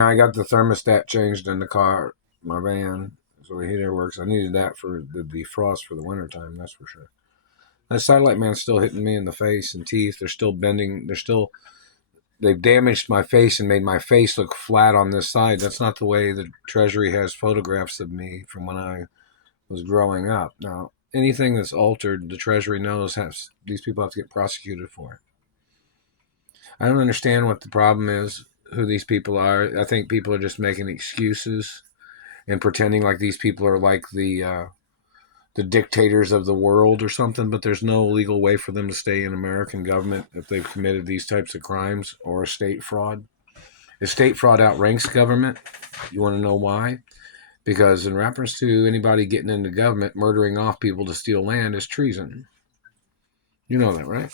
I got the thermostat changed in the car, my van, so the heater works. I needed that for the defrost for the wintertime, that's for sure. That satellite man's still hitting me in the face and teeth. They're still bending. They've damaged my face and made my face look flat on this side. That's not the way the Treasury has photographs of me from when I was growing up. Now, anything that's altered, the Treasury knows these people have to get prosecuted for it. I don't understand what the problem is, who these people are. I think people are just making excuses and pretending like these people are like the dictators of the world or something, but there's no legal way for them to stay in American government if they've committed these types of crimes or state fraud. If state fraud outranks government, you want to know why? Because in reference to anybody getting into government, murdering off people to steal land is treason. You know that, right?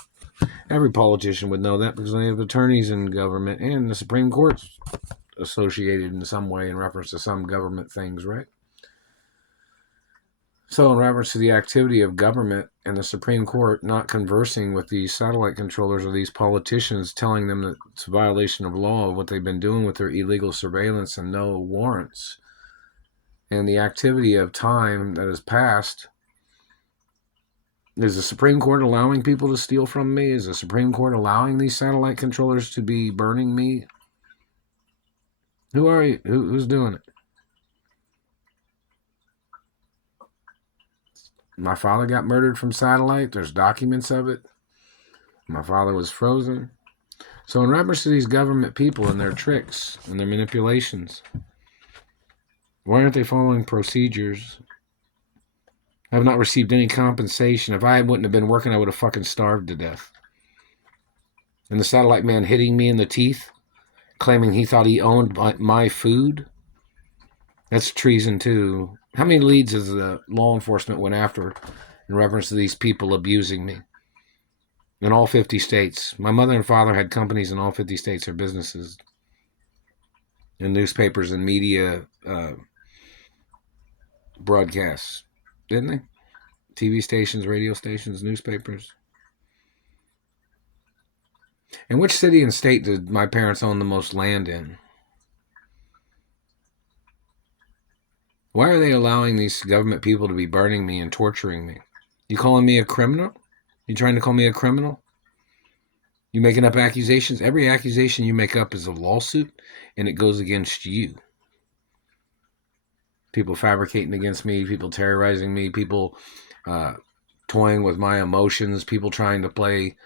Every politician would know that because they have attorneys in government and the Supreme Court's associated in some way in reference to some government things, right? So, in reference to the activity of government and the Supreme Court not conversing with these satellite controllers or these politicians, telling them that it's a violation of law of what they've been doing with their illegal surveillance and no warrants, and the activity of time that has passed, is the Supreme Court allowing people to steal from me? Is the Supreme Court allowing these satellite controllers to be burning me? Who are you? Who's doing it? My father got murdered from satellite. There's documents of it. My father was frozen. So in reference to these government people and their tricks and their manipulations, why aren't they following procedures? I have not received any compensation. If I wouldn't have been working, I would have fucking starved to death. And the satellite man hitting me in the teeth, claiming he thought he owned my food, that's treason too. How many leads has the law enforcement went after in reference to these people abusing me? In all 50 states. My mother and father had companies in all 50 states, or businesses, and newspapers and media broadcasts, didn't they? TV stations, radio stations, newspapers. And which city and state did my parents own the most land in? Why are they allowing these government people to be burning me and torturing me? You calling me a criminal? You trying to call me a criminal? You making up accusations? Every accusation you make up is a lawsuit, and it goes against you. People fabricating against me, people terrorizing me, people toying with my emotions, people trying to play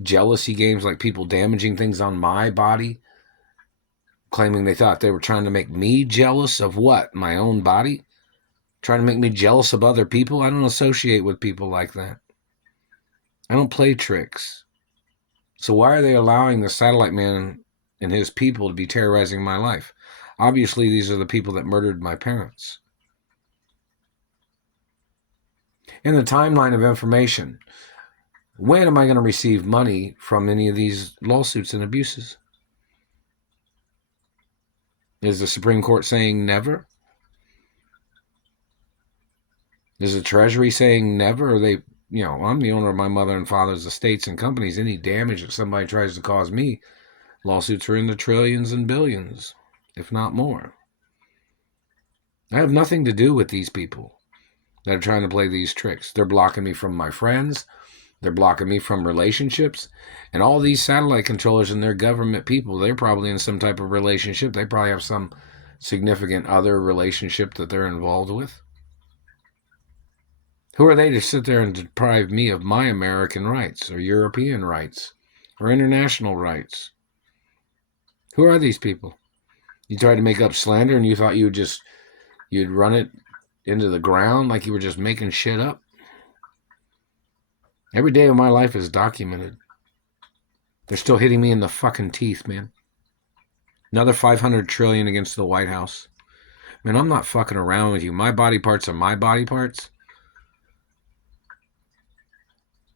jealousy games, like people damaging things on my body, claiming they thought they were trying to make me jealous of what? My own body? Trying to make me jealous of other people? I don't associate with people like that. I don't play tricks. So why are they allowing the satellite man and his people to be terrorizing my life? Obviously, these are the people that murdered my parents. In the timeline of information, when am I going to receive money from any of these lawsuits and abuses? Is the Supreme Court saying never? Is the Treasury saying never? Or they, I'm the owner of my mother and father's estates and companies. Any damage that somebody tries to cause me, lawsuits are in the trillions and billions, if not more. I have nothing to do with these people that are trying to play these tricks. They're blocking me from my friends. They're blocking me from relationships. And all these satellite controllers and their government people, they're probably in some type of relationship. They probably have some significant other relationship that they're involved with. Who are they to sit there and deprive me of my American rights or European rights or international rights? Who are these people? You tried to make up slander and you thought you'd run it into the ground like you were just making shit up? Every day of my life is documented. They're still hitting me in the fucking teeth, man. Another $500 trillion against the White House. Man, I'm not fucking around with you. My body parts are my body parts.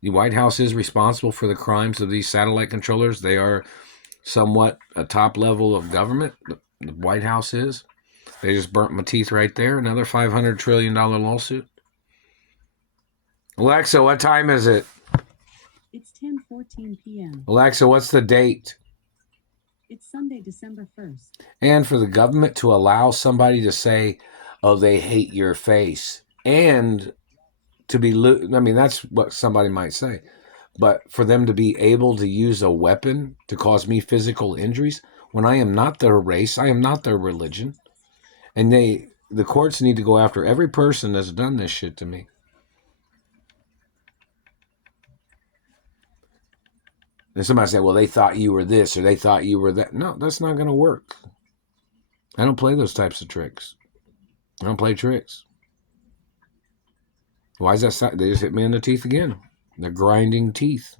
The White House is responsible for the crimes of these satellite controllers. They are somewhat a top level of government. The White House is. They just burnt my teeth right there. Another $500 trillion lawsuit. Alexa, what time is it? It's 10:14 p.m. Alexa, what's the date? It's Sunday, December 1st. And for the government to allow somebody to say, oh, they hate your face, and to be, I mean, that's what somebody might say. But for them to be able to use a weapon to cause me physical injuries when I am not their race, I am not their religion. And the courts need to go after every person that's done this shit to me. And somebody say, well, they thought you were this or they thought you were that. No, that's not going to work. I don't play those types of tricks. I don't play tricks. Why is that? They just hit me in the teeth again. They're grinding teeth.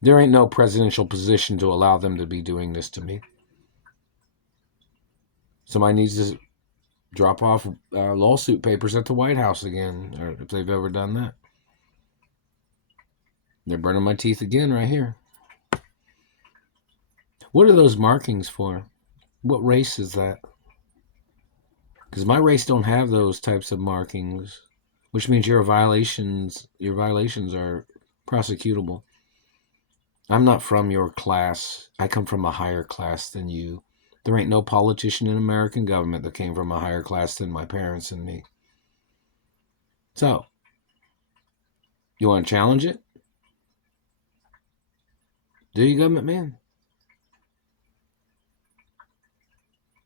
There ain't no presidential position to allow them to be doing this to me. Somebody needs to drop off lawsuit papers at the White House again, or if they've ever done that. They're burning my teeth again right here. What are those markings for? What race is that? Because my race don't have those types of markings, which means your violations are prosecutable. I'm not from your class. I come from a higher class than you. There ain't no politician in American government that came from a higher class than my parents and me. So, you want to challenge it? Do you, government man?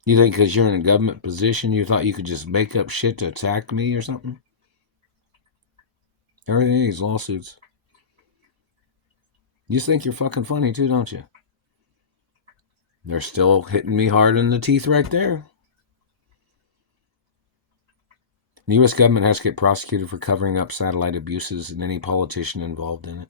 You think because you're in a government position, you thought you could just make up shit to attack me or something? Everything needs lawsuits. You think you're fucking funny too, don't you? They're still hitting me hard in the teeth right there. The U.S. government has to get prosecuted for covering up satellite abuses and any politician involved in it.